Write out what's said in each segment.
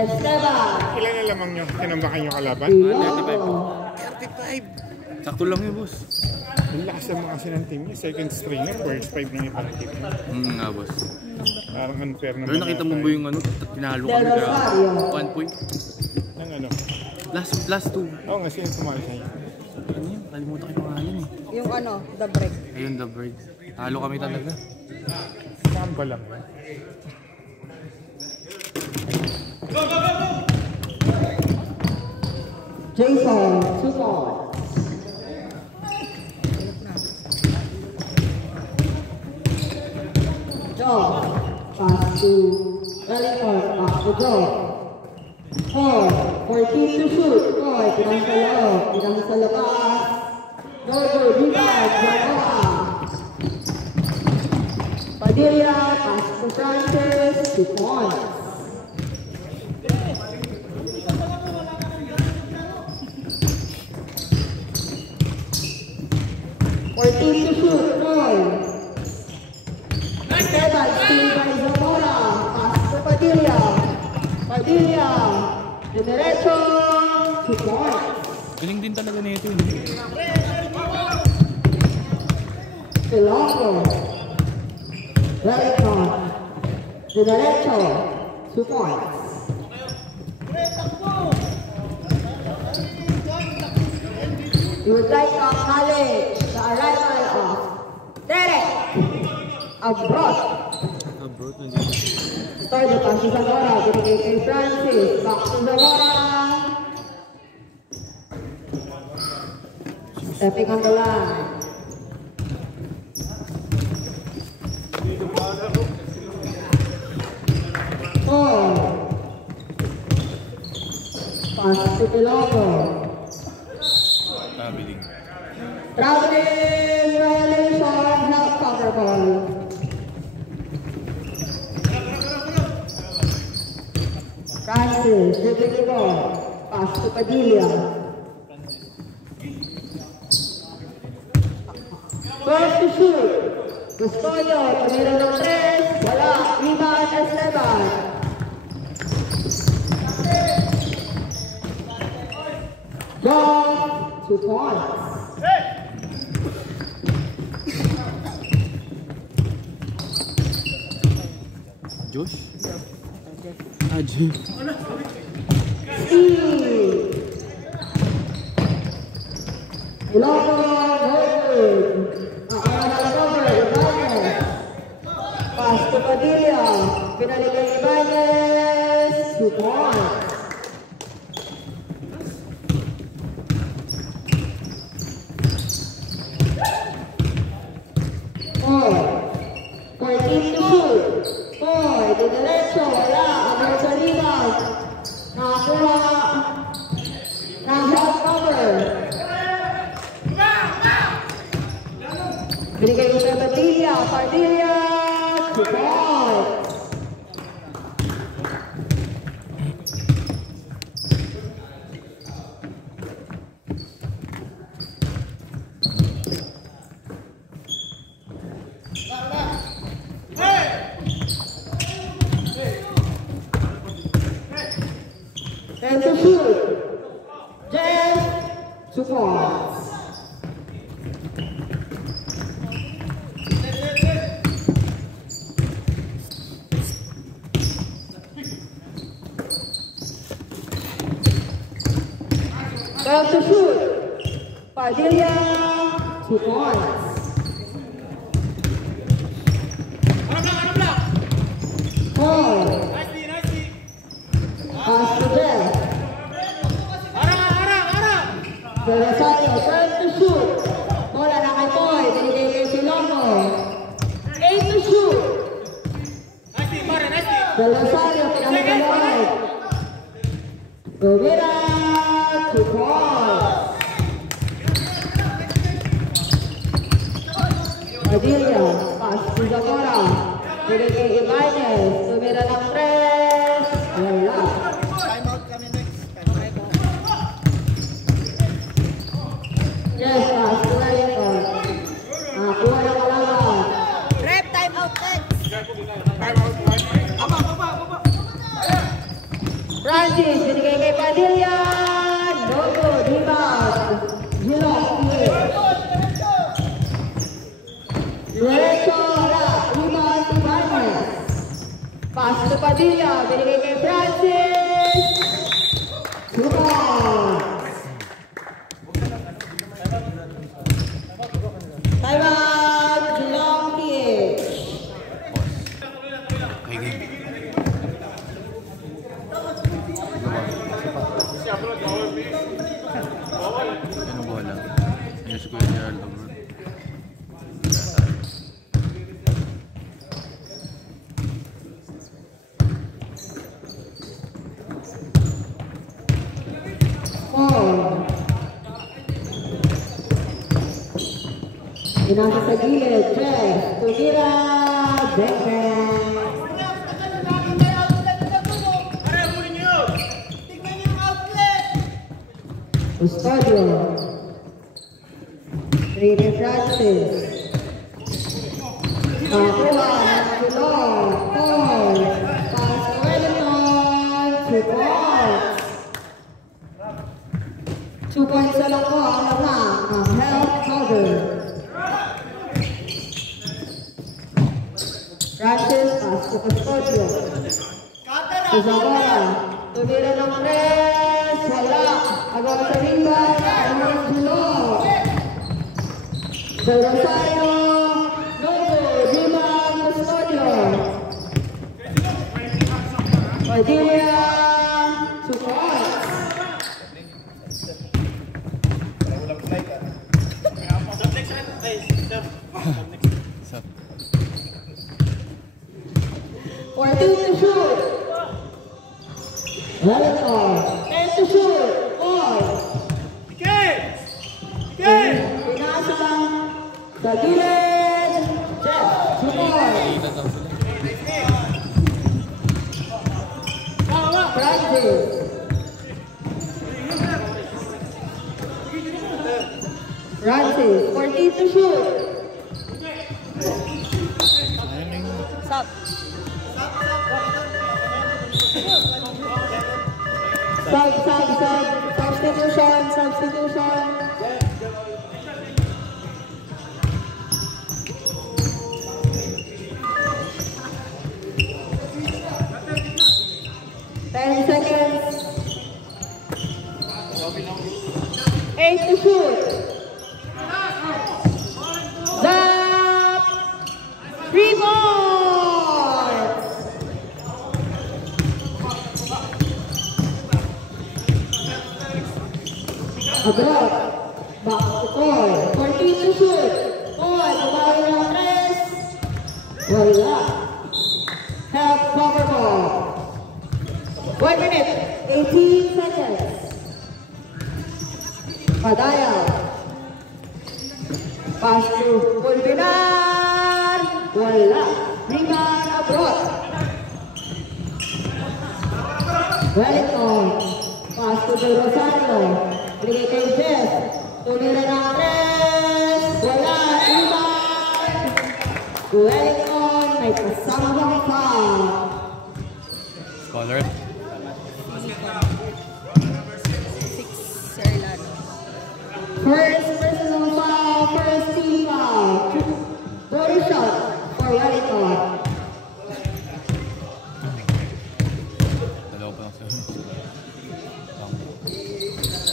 Esteban. Ilan na lamang nyo? Tinambakan yung kalaban? 35. Sakto lang yun, boss. Ang lakas ng mga sinang team niya. Second stringer, first 5 ng ibang team niya. Nga, boss. Parang unfair naman. Pero nakita mo ba yung ano? Tinalo kami kaya 1 point. Nang ano? Last 2. Oo nga, sino tumalis na yun? Ano yun? Kalimutan ko yung pangalan eh. Yung ano, the break. Ayun, the break. Talo kami talaga. Samba lang yun. Jason, 2 points. Joe, pass to Wellington, pass to Joe. 14 to shoot. Koy, pinang sa loob, pinang sa labas. No good, rebound, Joa. Padilla, pass to Francis, 2 points. To shoot, Roy. Esteban, steal by Zamora. Pass to Padilla. Padilla. De derecho. 2 points. Galing din talaga na ito. Pilongo. Wellington. De derecho. 2 points. You would like to acknowledge the arrival of Derek Abroad. Todo pa si Zamora, binigay kay Francis. Back to Zamora. Stepping on the line. Pass to Pilongo. Traveling violation, not coverable. Francis, dribbling the ball. Pass to Padilla. 12 to shoot. Custodio, tumira ng 3. Wala. Rebound, Esteban. Goal, 2 points. Josh? Josh. Pass to Padilla. Pinalikan ni Ibanez. 2 points. De derecho, wala. Abel sa rebound. Nakakuha. Naka-half cover. Binigay ko sa Padilla. Padilla. 2 points. And to shoot, James, 2 points. And to shoot, Padilla, 2 points. Pass to Jeff. Rosario, turn to shoot. Bola na kay Boy. Binigay kay Pilongo. 8 to shoot. Rosario, pinakagawin. Gomera, 2 points. Padilla, pass to Zamora. Binigay kay Ibanez. Gomera ng 3. Wala. Yes, pass to Wellington. Kuha ng kalaban. Rep, time out next. Time out. Francis, binigay kay Padilla. No good. Rebound. Gilok. Diretso. Rebound to Barnes. Pass to Padilla. Binigay kay Francis. Super. Time out. Gilok PH. Okay, game. Ano bola? Ayos ko yung Gerald over. Inasa sa gilid, Trey, tumira, Beckham. Custodio. Rene Francis. Nakuha, Nakulong, Paul. Pass to Wellington, 2 points. 2 points na lang po ang lamang ang Health Cover. Francis, pass to Custodio. Isabela, tumira ng Res, wala. Agaw sa rimba, Arnold Julong. Del Rosario, Novo, Rebound, Custodio. Padilla, 2 points. Stop. 14 to shoot. Wellington, 10 to shoot. Paul. Pinasa sa gilid. Jeff, support. Francis. Francis, 14 to shoot. Stop. Substitution. 10 seconds. 8 to shoot. Zap! 3 points. Abroad. Back to Toy. 14 to shoot. Toy, kumain ng tres. Wala. Help cover ball. 1 minute, 18 seconds. Padaya. Pass to Pulpinan. Wala. Rebound abroad. Wellington. Pass to Del Rosario. Bigay kay Jeff. Tumira ng tres. Wala. Rebound. Wellington. May kasama bang foul. Scholar. First personal foul, first team foul. Body shot for Wellington. Dalawa pa lang sila.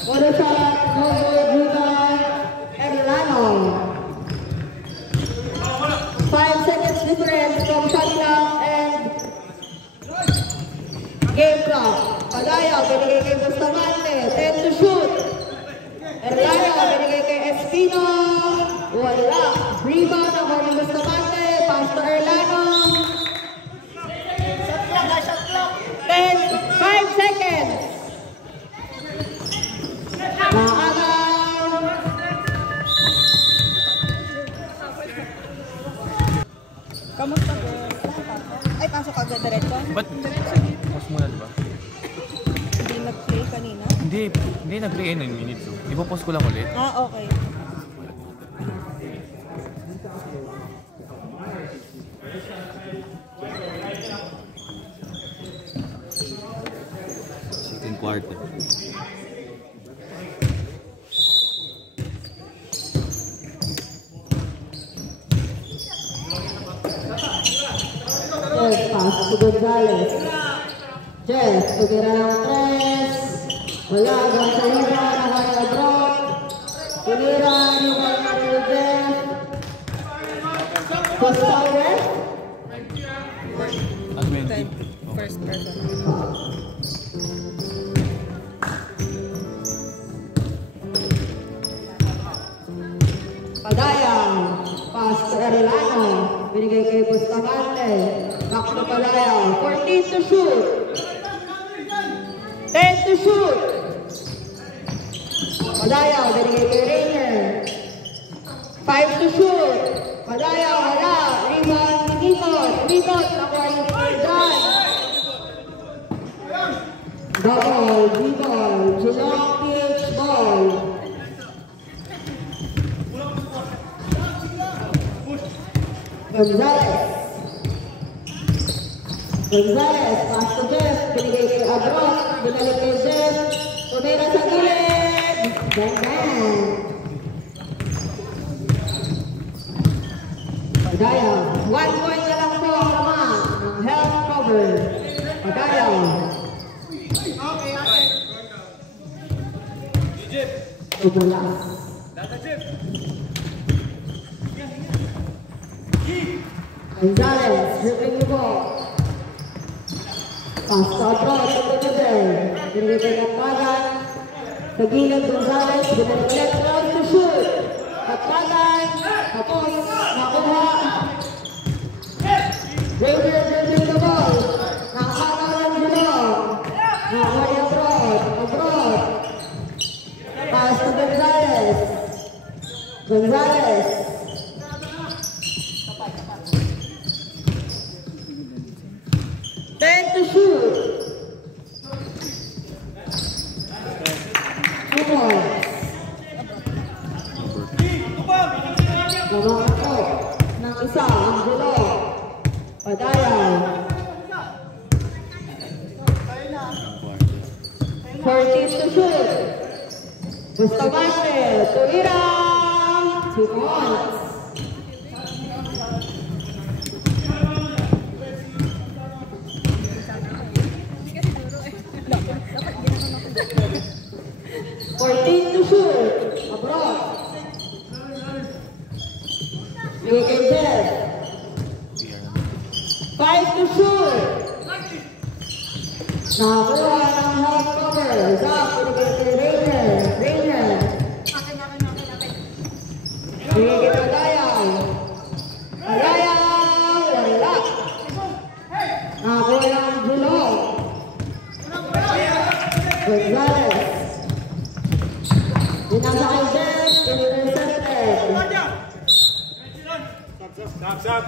Body shot, no good, rebound, Edilano. 5 seconds difference from shot clock and game clock. Padaya, binigay kay Bustamante, 10 to shoot. Erlano, binigay kay Espino. Wala. Rebound ako ni Bustamante. Pass to Erlano. 5 seconds. Naagaw. Kamusta po? Ay, pasok agad diretso? Ba't? Pause muna, diba? Hindi nag-play kanina? Hindi nag-play 9 minutes. So. Ipo-pause ko lang ulit. Ah, okay. quarter. Jeff, pass to Gonzales. Jeff, tumira ng 3. Wala, Gonzales, nakaya abroad. Tumira, Rival ng Jeff. Gonzales. First person. Padayang, pass to Arellano. Binigay kay Bustamante. Back to Padayang. 14 to shoot. 10 to shoot. Padayang, binigay kay Rainer. 5 to shoot. Padayang, wala. Rebound, Nikot. Nikot, nakuha ni John. Double, D-ball. Geelong pitch ball. Gonzales. Gonzales, pass to Jeff. Binigay kay Abroad. Binalik kay Jeff. Tumira sa gilid. Bang-bang. Padayang. 1 point na lang po ang laman ng help cover. Padayang. Tubulas. Gonzales, dribbling the ball. Pass to Abroad, to there. Binigay kay Kapagay. Sa gilid, Gonzales, binalik ulit, close to shoot. Kapagay, tapos, nakuha. Ranger dribbling the ball. Nakakatawa ng Geelong. Nakuha ni Abroad. Abroad. Pass to Gonzales. Gonzales. To shoot. 2 points. Lamang ako ng isa ang Geelong. Padayang. 14 to shoot. Bustamante. Tumira. 2 points. To shoot. Abroad. Bigay kay Jeff. 5 to shoot. Nakakuha ng half cover. Zach, bigay kay Rainer. Rainer. Bigay kay Padayang. Padayang. Wala. Nakakuha ng Geelong. Gonzales. Binasa kay Jeff, intercepted. Stop.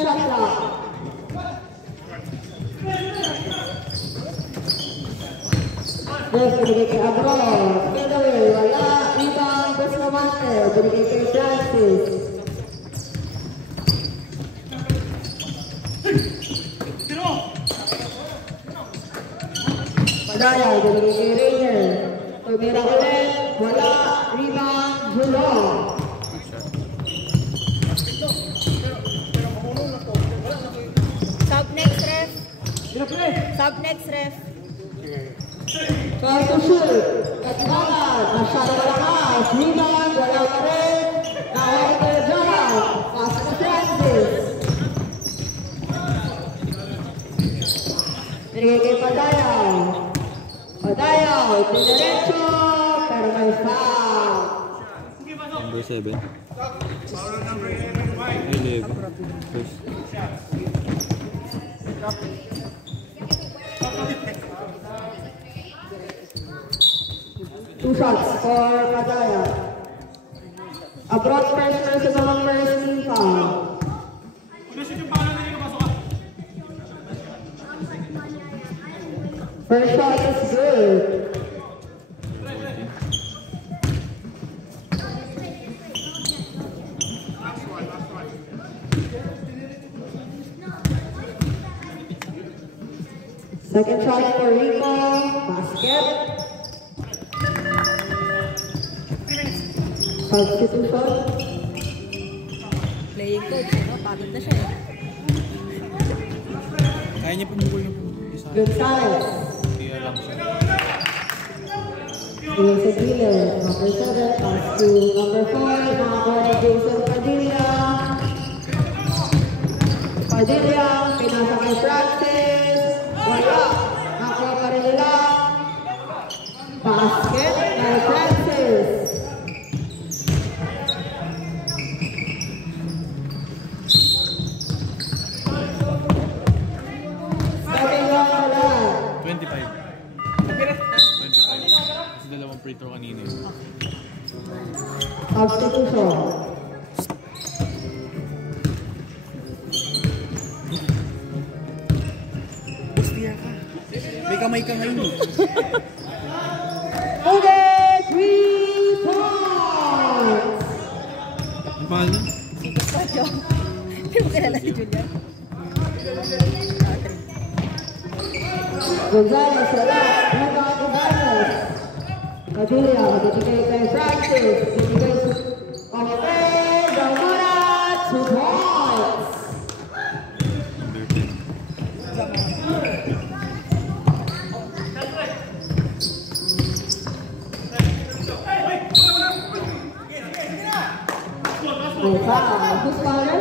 Shot clock. Jeff, binigay kay Abroad. Fadeaway, wala. Rebound, Bustamante. Binigay kay Francis. Padayang, binigay kay Rainer. Tumira ulit. Wala. Rebound, Geelong. Sub next ref. Sub next ref. Try to shoot. Katibalan. Masyado malakas. Rebound. Wala pa rin. Nakawari kay John. Pass to Francis. Binigay kay Padayang. Padayang. Piniretso. Pero may foul. Number 7. 11. Push. Two shots for Padayang. Abroad pressure sa number 16 foul. First shot is good. Second shot for Rico, basket. Substitution. Playing coach, no? Pagod na siya eh. Kaya niya pumukul ng isa. Gonzalez. Kaya lang siya. Here's a dealer. Number 7 pass to number 4. Nakakuha ni Jason Padilla. Padilla, pinasok ni Francis. Wala. Nakakuha pa rin nila. Basket by Francis. Starting round wala. 25. 25. Kasi dalawang free throw kanina eh. Substitution. Bustiya ka. May kamay ka ngayon eh. Okay, 3 points. Ang mahal niya. Sikas pa, Jo. Hindi mo kilala si Julian. Gonzalez, wala. Rebound Gonzalez. Padilla, bibigay kay Francis. Bibigay sa Pangpay. Zamora, 2 points. May foul. Who's fouler?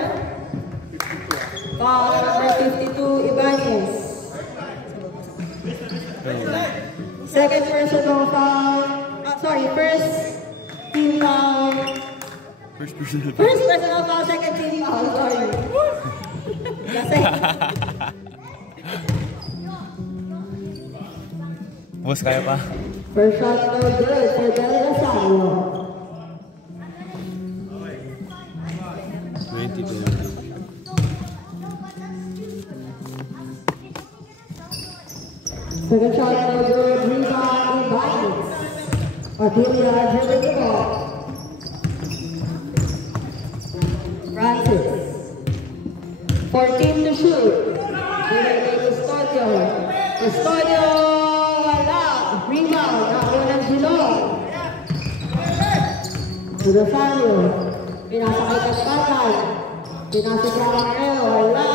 Foul number 52, Ibanez. Second personal foul. First team foul. First personal. First personal foul, second team foul. Sorry. Kasi. Boss, kaya pa? First shot no good for Del Rosario. 22. Second shot no good. Rebound Ibanez. Padilla dribbling the ball. Francis. 14 to shoot. Bigay kay Custodio. Custodio, wala. Rebound, nakuha ng Gilong. To Rosario. Pinasa kay Kaspanan. Pinasa kay Raquel, wala.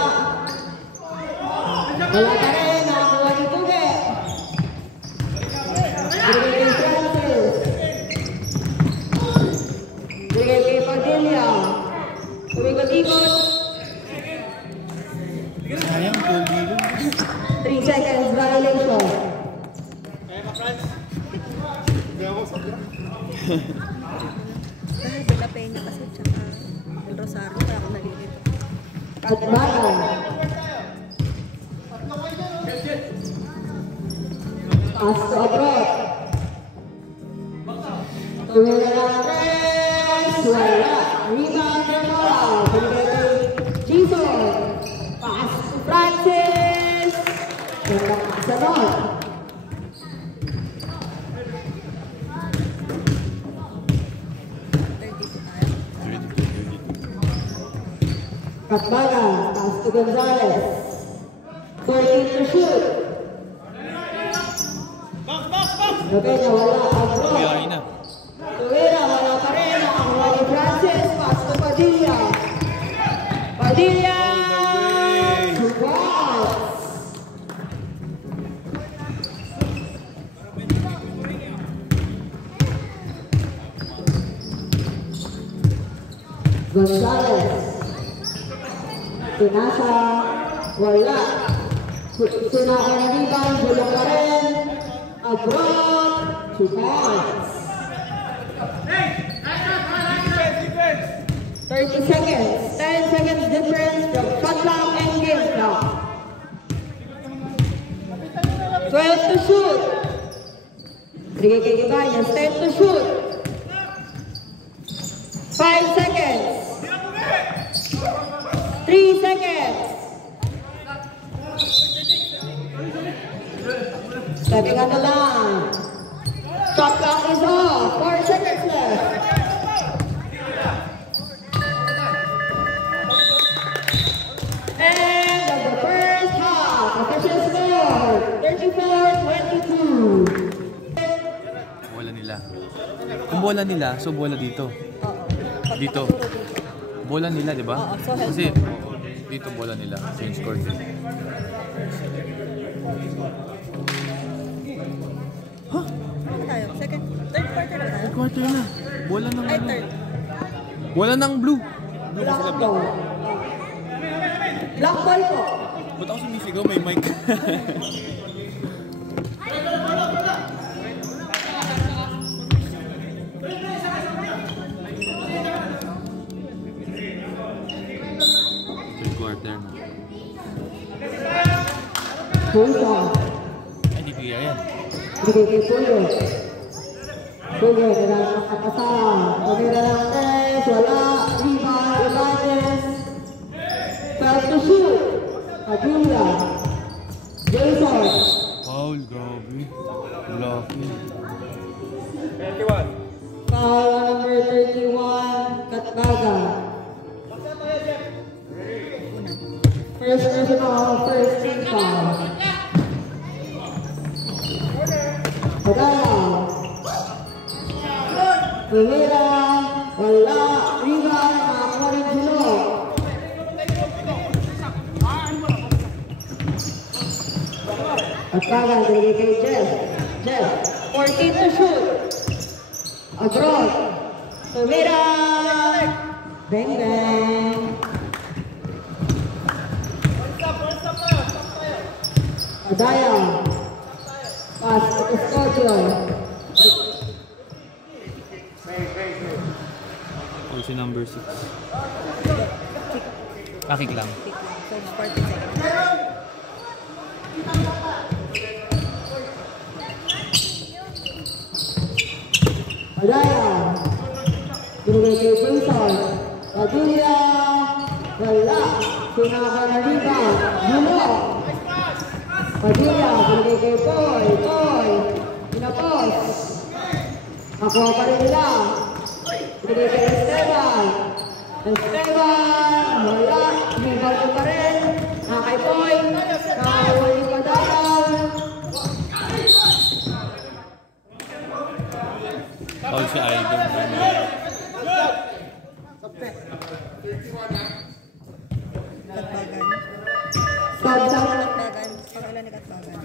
Wala pa rin, nakakuha ni Tuge. Bigay kay Francis. Bigay kay Padilla. Umikot-ikot. Sayang, pogi lang. 3 seconds violation. Dahil Bella Peña kasi, tsaka Del Rosario, kaya ako nalilito. Katbagan. Pass to abroad. Tumira ng press. Wala. Rebound ng bola. Bigay kay Jason. Pass to Francis. Gandang kasanod. Katbagan. Pass to Gonzalez. 14 to shoot. Peña, wala. Abroad. Kaya na. Tuwira, wala pa rin. Nakakuha ni Francis. Pass to Padilla. Padilla! Two balls. Gonzalez. Pinasa. Wala. Sinako na rebound. Bulong pa rin. Abroad. 2 points. 30 seconds. 10 seconds difference from shot clock and game clock. 12 to shoot. Bigay kay Ibanez. 10 to shoot. 5 seconds. 3 seconds. Stepping on the line. Shot clock is off. 4 seconds left. End of the first half. Official score 34-22. Bola nila. Kung bola nila, so bola dito. Dito. Bola nila, di ba? Oo, so help Kasi, mo. dito bola nila. Change score din. Ano tayo? Second, third quarter na tayo? Quarter na. Bola ng Ay, third. Bola ng blue. Black ball. Black ball po. Ba't ako sumisigaw? May mic. Third quarter na. Puyo. Ay, di kaya yan. Bigay Puyo. Puyo, kailangan makapasang. Pumira ng tres, wala. Rebound, Ibanez. Felt to shoot. Aguila. Jason. Foul, grabe. Lucky. Foul on number 31, Katbaga. First personal, first team foul. Padaya. Pumira, wala. Rebound, nakakuha rin Julo. Katbaga, binigay kay Jeff. Jeff, 14 to shoot. Abroad. Pumira. Bang bang. Padaya. Pass to Custodio. Also number 6. Kick lang. So, 40 seconds. Padaya. Binigay kay Jason. Padilla. Wala. Sinaka na rebound. Julo. Padilla. Binigay kay Boy. Boy. Pinapos. Nakuha pa rin nila. Binigay kay Esteban. Esteban. Wala. Rebound pa rin. Nakay Boy. Nakakuha ni Padaya. Foul si Idol. Katbagan. Stop, stop. Katbagan. Pangalan ni Katbagan.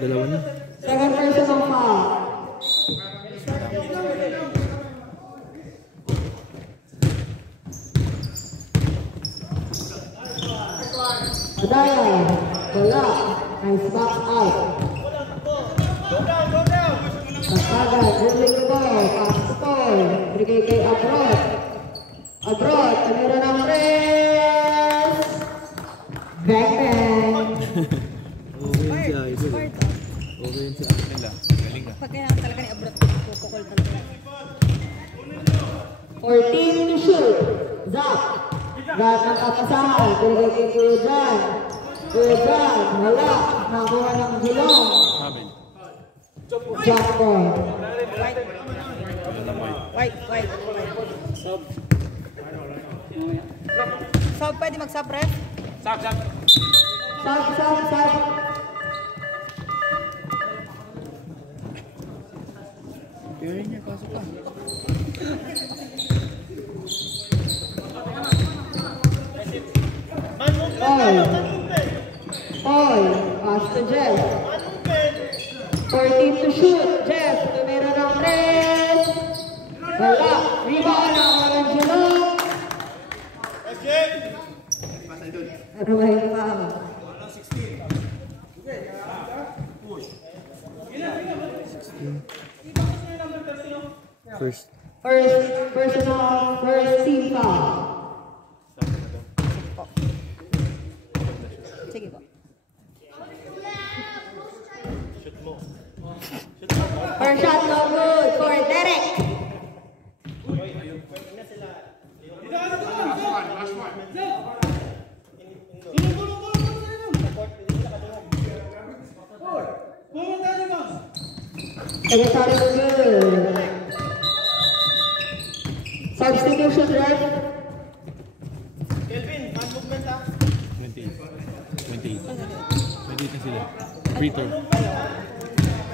Dalawa na. Second personal foul. Padaya. Wala. Nice box out. Katbaga, dribbling the ball. Pass to Paul. Binigay kay Abroad. Abroad. Tumira ng press. Bang bang. Okay yun si Idol. Smart, ah. Okay yun si Idol nila. Galing na. Pag kailangan talaga ni Abrot, pupukol talaga. 14 to shoot. Zach. Zach ng kapasahan. Binigay kay Kuya Jan. Kuya Jan. Wala. Nakuha ng gilong. Habel. Jack ball. White. White, white, white. Sub, pwede mag-sub, ref? Sab, sab, sab. Kaya niya, pasok ka. Paul. Paul. Pass to Jeff. 14 to shoot. Jeff. Tumira ng press. Wala. Rebound ng Angelo. Ano ba yung foul? First. First personal, first team foul. Sige po. First shot no good for Derek. Secretary is good. Substitution, right? 28. 28 na sila. Free throw.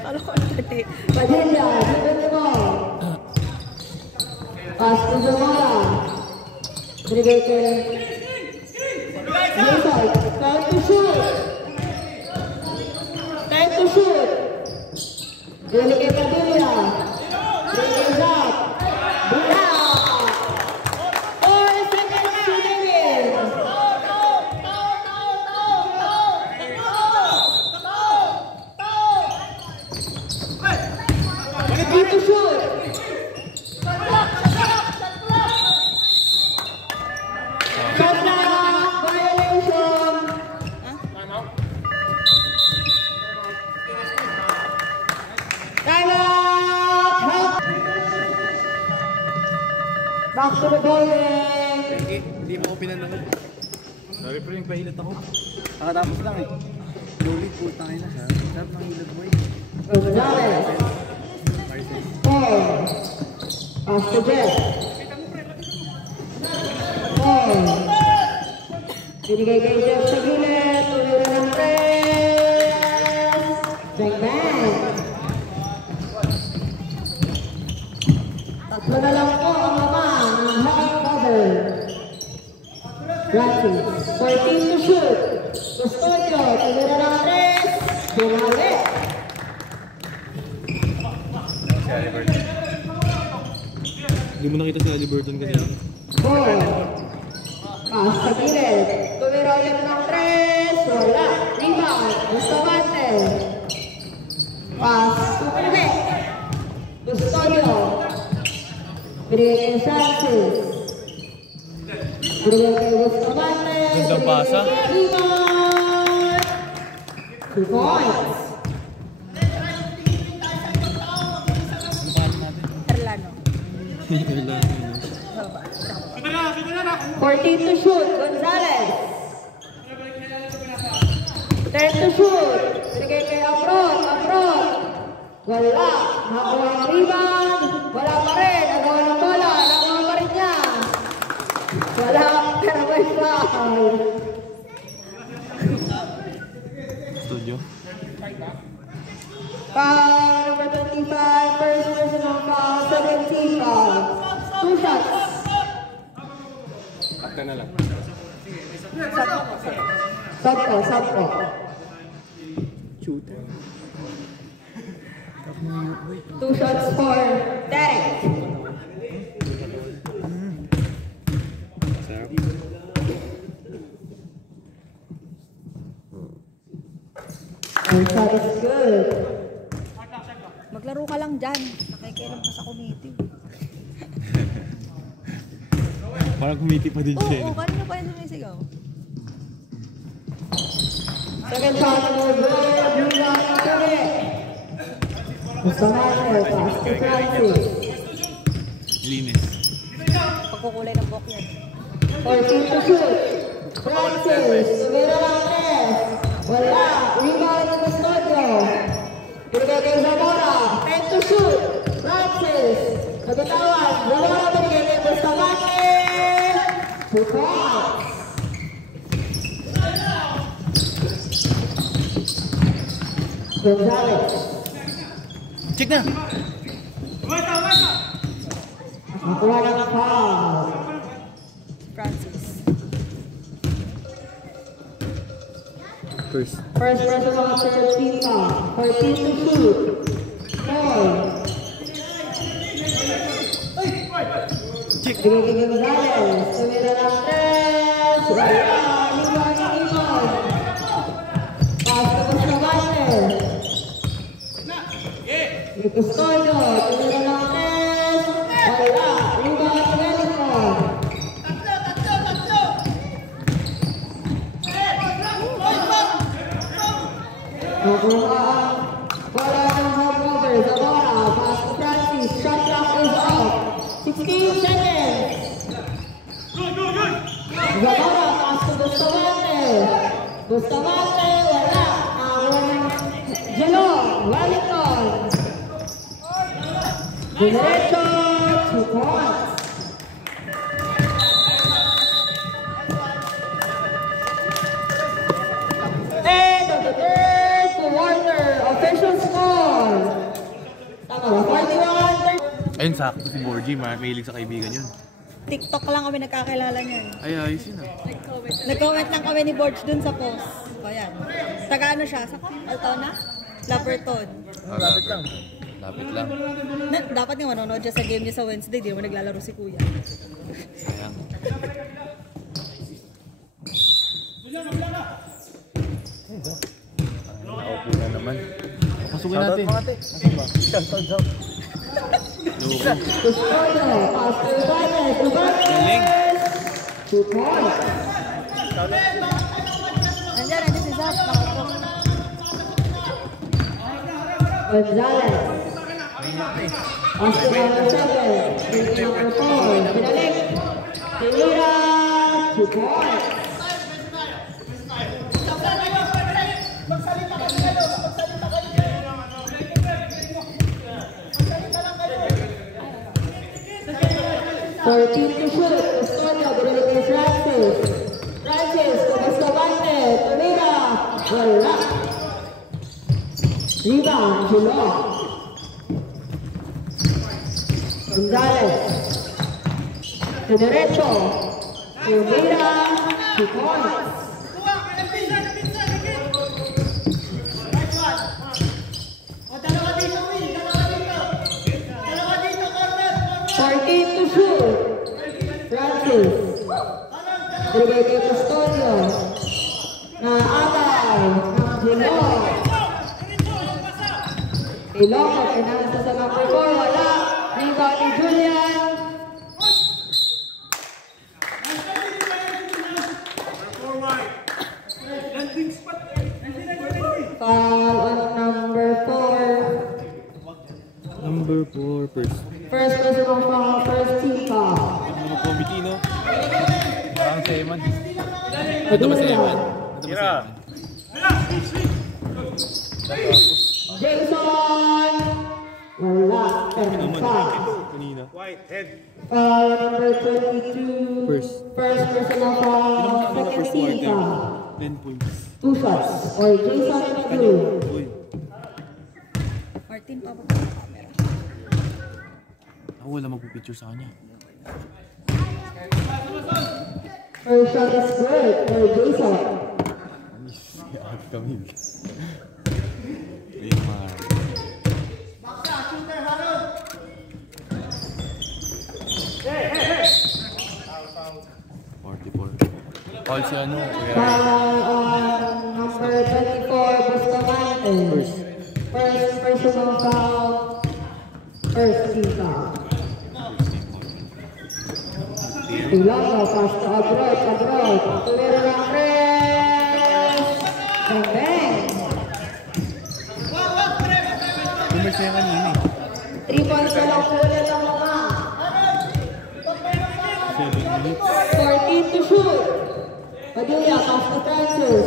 Ano ko pati? Padilla, given the ball. Pass to Zamora. Dribble to Jason. Time to shoot. Time to shoot. Dribble kay Padilla. Dribble up. Block. 4 seconds remaining. Time to shoot. Shot clock violation. Time out. Back to the bowling. Hindi mo ko pinanood. Sorry pre, pahilat ako. Nakatapos lang eh. Loli, putang ina. Sarap ng hilat mo eh. Gonzalez. 4. Pass to Jeff. 4. Binigay kay Jeff sa gilid. Tumira ng press. Bang bang. Tatlo na lang po ang laman ng high cover. Francis. 14 to shoot. Custodio. Tumira ng press. Bumalik. Hindi mo nakita si Halliburton kanina. 4. Pass sa gilid. Tumira ulit ng 3. Wala. Rebound. Bustamante. Pass. Tumira. Custodio. Binigay kay Francis. Binigay kay Bustamante. Gandang pasa. Rebound. 2 points. Erlano. 14 to shoot, Gonzalez. 10 to shoot. Sige kay Aprot. Wala. Nakuha ang rebound. Wala pa rin. Nagawa ng bola. Nakuha pa rin niya. Wala. Pero may foul. Studio. Foul number 25. First personal foul. 17 foul. 2 shots. Akta na lang. Sabto. Shooter. 2 shots for Derek. Sarap. And shot is good. Maglaro ka lang dyan. Nakikialam ka sa committee. Parang kumiti pa din siya. Oo, kanina pa yun sumisigaw. Second shot for good. Rebound ng Derek. Bustamante. Pass to Francis. Linis. Pagkukulay ng book yan. 14 to shoot. Francis. Tumira ng 3. Wala. Rebound ng Custodio. Binigay kay Zamora. 10 to shoot. Francis. Nabitawan. Zamora binigay kay Bustamante. 2 points. Gonzalez. Check na! Nakuha ng foul. Francis. First. First personal third team foul. 14 to shoot. 4. Check! Binigay kay Gonzalez. Tumira ng 3. Wala. Rebound ng Ibon. Pass to Bustamante. May Custodio. Tumira ng 3. Wala. Rebound ng Wellington. Nakuha ang bola ng Hawkmover. Zamora. Pass to Francis. Shot clock is off. 16 seconds. Zamora. Pass to Bustamante. Bustamante. Wala. Ang Jelong. Wellington. Diretso, 2 points. End of the third quarter. Official score. Tama ba? 41. Ayun, sakto si Borgie. Mahilig sa kaibigan yun. TikTok lang kami nagkakilala niyan. Ay, ayos yun ah. Nag-comment lang kami ni Borge dun sa post. O yan. Taga ano siya? Sa Altona? Laperton. Lapit lang. Lapit lang. Dapat nga manonood siya sa game niya sa Wednesday. Di naman naglalaro si Kuya. Sayang. Naupo na naman. Pasukin natin. Custodio, Pastor Ibanez, Galing. 2 points. Nandiyan si Zap. Nakaupo. Gonzalez. Pastor number 7. Team number 4. Pinalik. Tinira, 2 points. To shoot, Custodio, binalik kay Francis. Francis, to Bustamante, Tumira, wala. Rebound, Julo. Gonzalez. To derecho, Tumira, 2 points. To shoot, Francis. Binigay kay Custodio. Naatay ng Julo. Ilocos, pinasa sa number 4, wala. Rebound ni Julian. Foul on number 4. Number 4, first. First personal foul, first team foul. Ano po, Bitino? Parang si Eman. Ito ba si Eman? Ito ba si Eman? Jason! Wala. Foul. Kanina. Foul number 22. First. First personal foul, second team foul. 10 points. 2 shots. Or Jason and Drew. Uy. Martin, pababa ng camera. Ako wala magpipicture sa kanya. First shot is good for Jason. At kami. Ayun mga... Foul si ano? Foul on number 24, Bustamante. First personal foul, first team foul. Ilonggo, pass to abroad. Tumira ng press. Bang bang. Pumirsa yan kanina 3 points na lang po ulit ang mga. 7 minutes. 14 to shoot. Padilla, pass to Francis.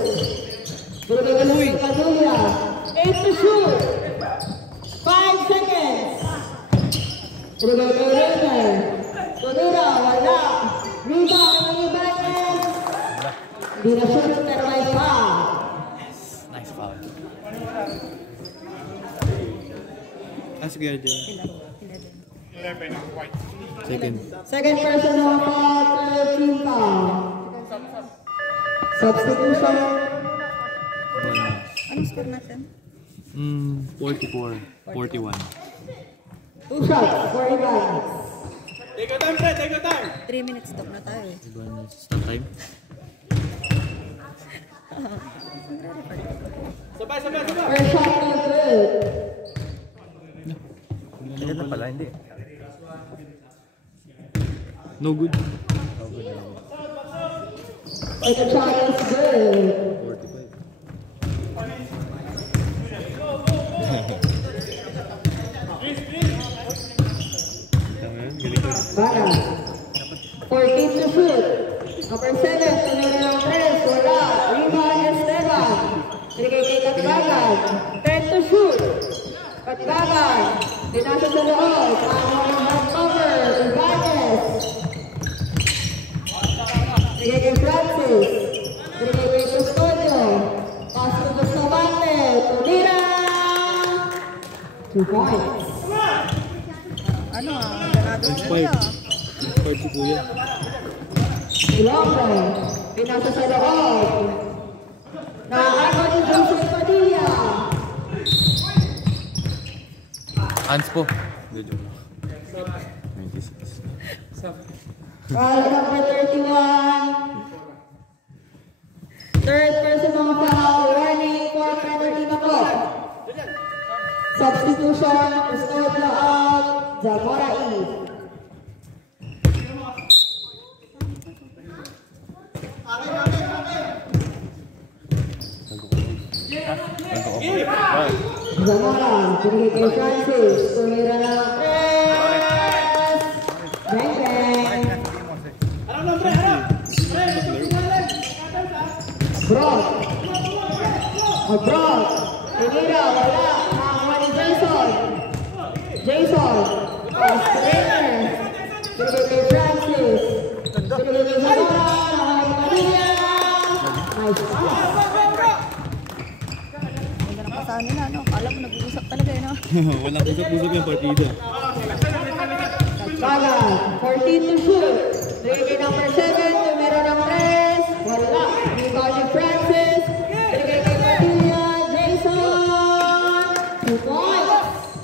Binigay ka Padilla. 8 to shoot. 5 seconds. Binigay kay Rainer. Tumira, wala. Rebound ng Ibanez. Hindi na shoot, pero may foul. Nice foul. Sige, dyan. 11. Second. Second personal foul, third team foul. Substitution. Anong score natin? 44. 41. 2 shots for Ibanez. Take your time, Fred. Take your time. 3 minutes stop na tayo eh. Diba na start time? Sabay. First shot no good. Agad na pala, hindi. No good. Second shot is good. 45. Baga. 14 to shoot. Number 7, tumira ng press. Wala. Rebound Esteban. Binigay kay Katbagan. 10 to shoot. Katbagan. Pinasa sa loob. Ang back cover. Ibanez. Binigay kay Francis. Binigay kay Custodio. Pass to Bustamante. Tumira. 2 points. Ano ganado siya. 5 si Kuya. Ilonggo. Pinasa sa loob. Naano ni Joseph Padilla. Hands po. Good job. 26. Foul number 31. Third personal foul. Warning for penalty na po. Substitution. Custodio out. Zamora E. Zamora, pinigay kay Francis. Tumira na ang press. Bang bang. Abroad. Abroad. Tumira, wala. Nakakuha ni Jason. Jason. Trainer. Pinigay kay Francis. Pinigay kay Zamora. Nakakuha ni Padilla. Nice pass. Saan nila, no? Alam mo, nag-uusap talaga, no? Walang usap-usap yung partida. Kala, 14 to shoot. Binigay number 7, tumira ng press. Wala. Rebound ni Francis. Binigay kay Padilla. Jason. 2 points.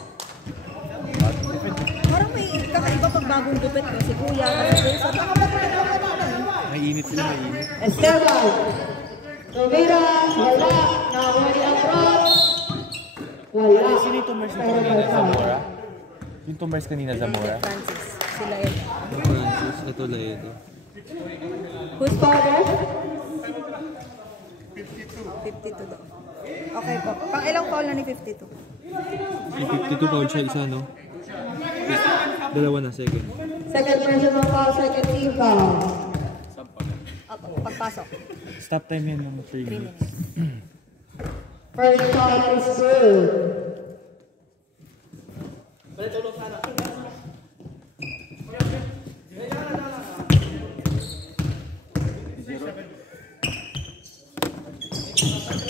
Parang may kakaiba pag bagong gupit ko. Si Kuya, kasi Jason. Mainit sila, mainit. Esteban. Tumira. Wala. Nakakuha ni Abroad. Wala. Sino yung tumers kanina? Zamora? Yung tumers kanina, Zamora? Francis. Sila yun. Francis, ito Laedo. Who's Powder. 52 daw. Okay po. Pang ilang foul na ni 52? Yung 52 foul siya, isa, no? Dalawa na, second. Second personal foul, second team foul. Opo, pagpasok. Stop time yan ng 3 3 minutes. minutes. First shot is good.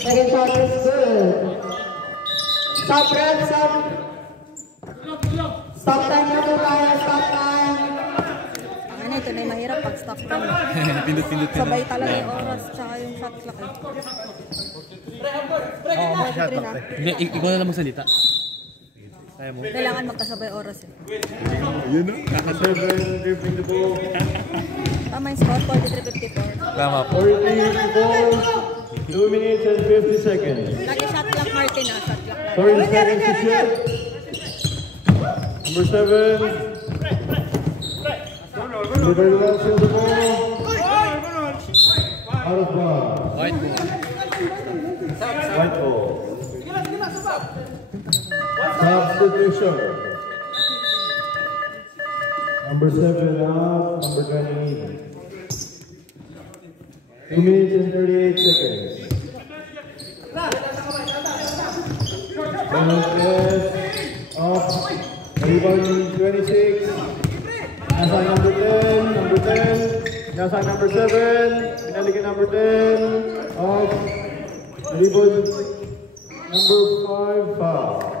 Second shot is good. Stop run, stop. Stop time na po tayo, stop time. Ang ito na yung mahirap pag stop ka. Pindot-pindot na. Sabay talaga yung oras tsaka yung shot clock. Hindi, ikaw na lang magsalita. Kaya mo. Kailangan magkasabay oras eh. Yun na. Kaka-7, dribbling the ball. Tama yung score, 43-54. Tama po. 2 minutes and 50 seconds. Lagi shot clock Martin ah, shot clock lang. 30 seconds to shoot. Number 7. Liberty Wells in the ball. Out of bounds. White ball. White ball. Substitution. Number 7 out. Number 20. 2 minutes and 38 seconds. Yes, off. Rebound 26. Nasa number 10. Number 10. Nasa number 7. Pinalikin number 10. Off. Rebound number 5. Foul.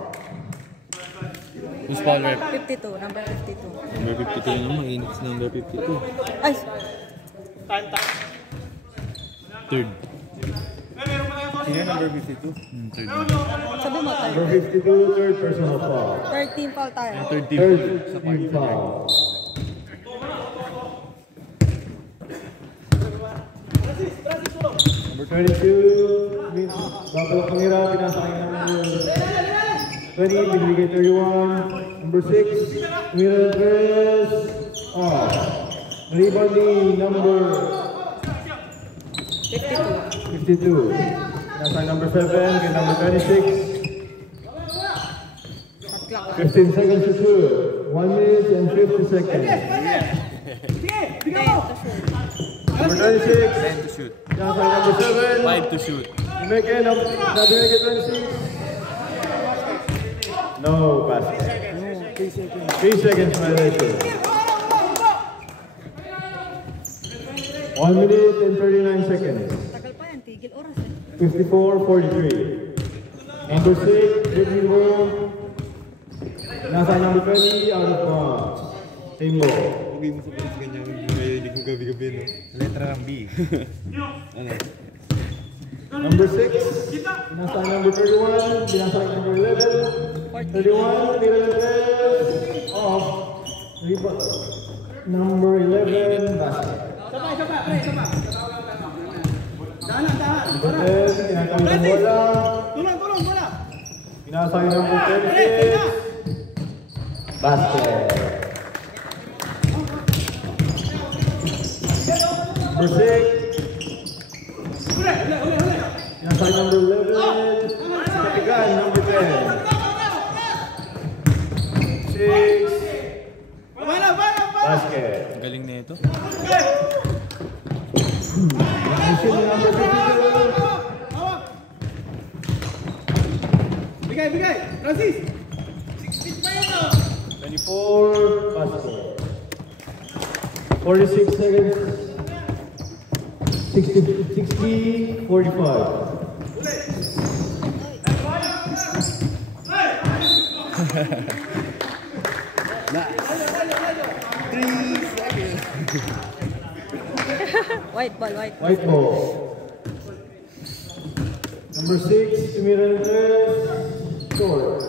Who's foul rep? 52, number 52. Number 52 naman, mainit sa number 52. Ay! Third. Sino number 52? Third. Sabi mo, Number third. 52, third personal foul. Third team foul tayo. Third team. Third team foul. Number 22, babalik ang hirap, pinasakay ng number 20, binibigay 31. Number 6, Mira Perez, off. Rebound ni number 52. Pinasakay number 7, kay number 26. Shot clock. 15 seconds to shoot. 1 minute and 50 seconds. Number 26. 10 to shoot. Pinasakay number 7. 5 to shoot. Make it, number 26. No passes. 3 seconds violation. 1 minute and 39 seconds. Tagal pa yan, tigil oras eh. 54-43. Number 6, dribbling room. Nasa number 20, out of bounds. Team ball. Huwag mo sa pwede ganyan. Mahilig mo gabi-gabi, no? Letra ng B. Ano? Number 6, nasa number 31, binasa number 11. 31, Mirandes, off. Rebound. Number 11, basket. Number 10, kinakawin ng bola. Pinasay number 26, basket. Number 6, pinasay number 11, katigan number 10. 6, basket. Galing na ito. Mission number 52. Bigay, Francis! 24, basket. 46 seconds. 60, 45. White ball, white. White ball. Number 6, Mirandes, short.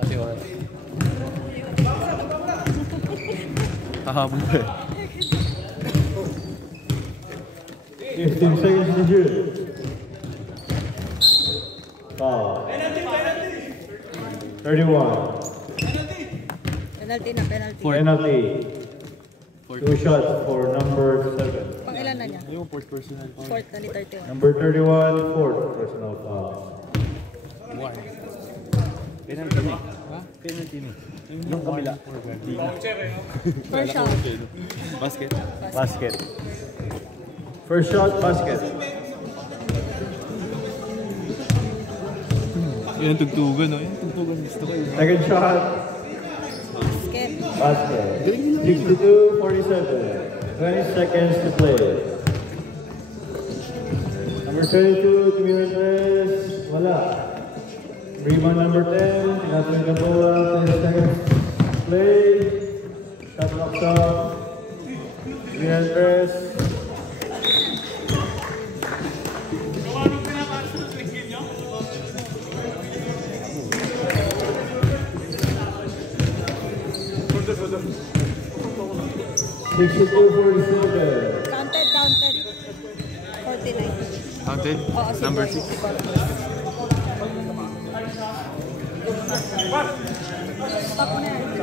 Kasi oras. Hahabol pa eh. 15 seconds to shoot. Foul. 31. Penalty na, penalty. Penalty. 2 shots for number 7. Pang ilan na niya? Yung fourth personal. Fourth na ni 31. Number 31, fourth personal foul. Penalty ni. Ha? Penalty ni. Yung kabila. First shot. Basket. Basket. First shot, basket. Yan tugtugan, no? Yan tugtugan. Gusto ko yun. Second shot, Basket. basket. 62-47. 20 seconds to play. Number 32, Mirandes, wala. Rebound number 10, tinatawag na bola, 10 seconds to play. Shot clock up. Mirandes. Counted. 49. Counted? Oo, si Number Boy. 6. Stop mo na yan.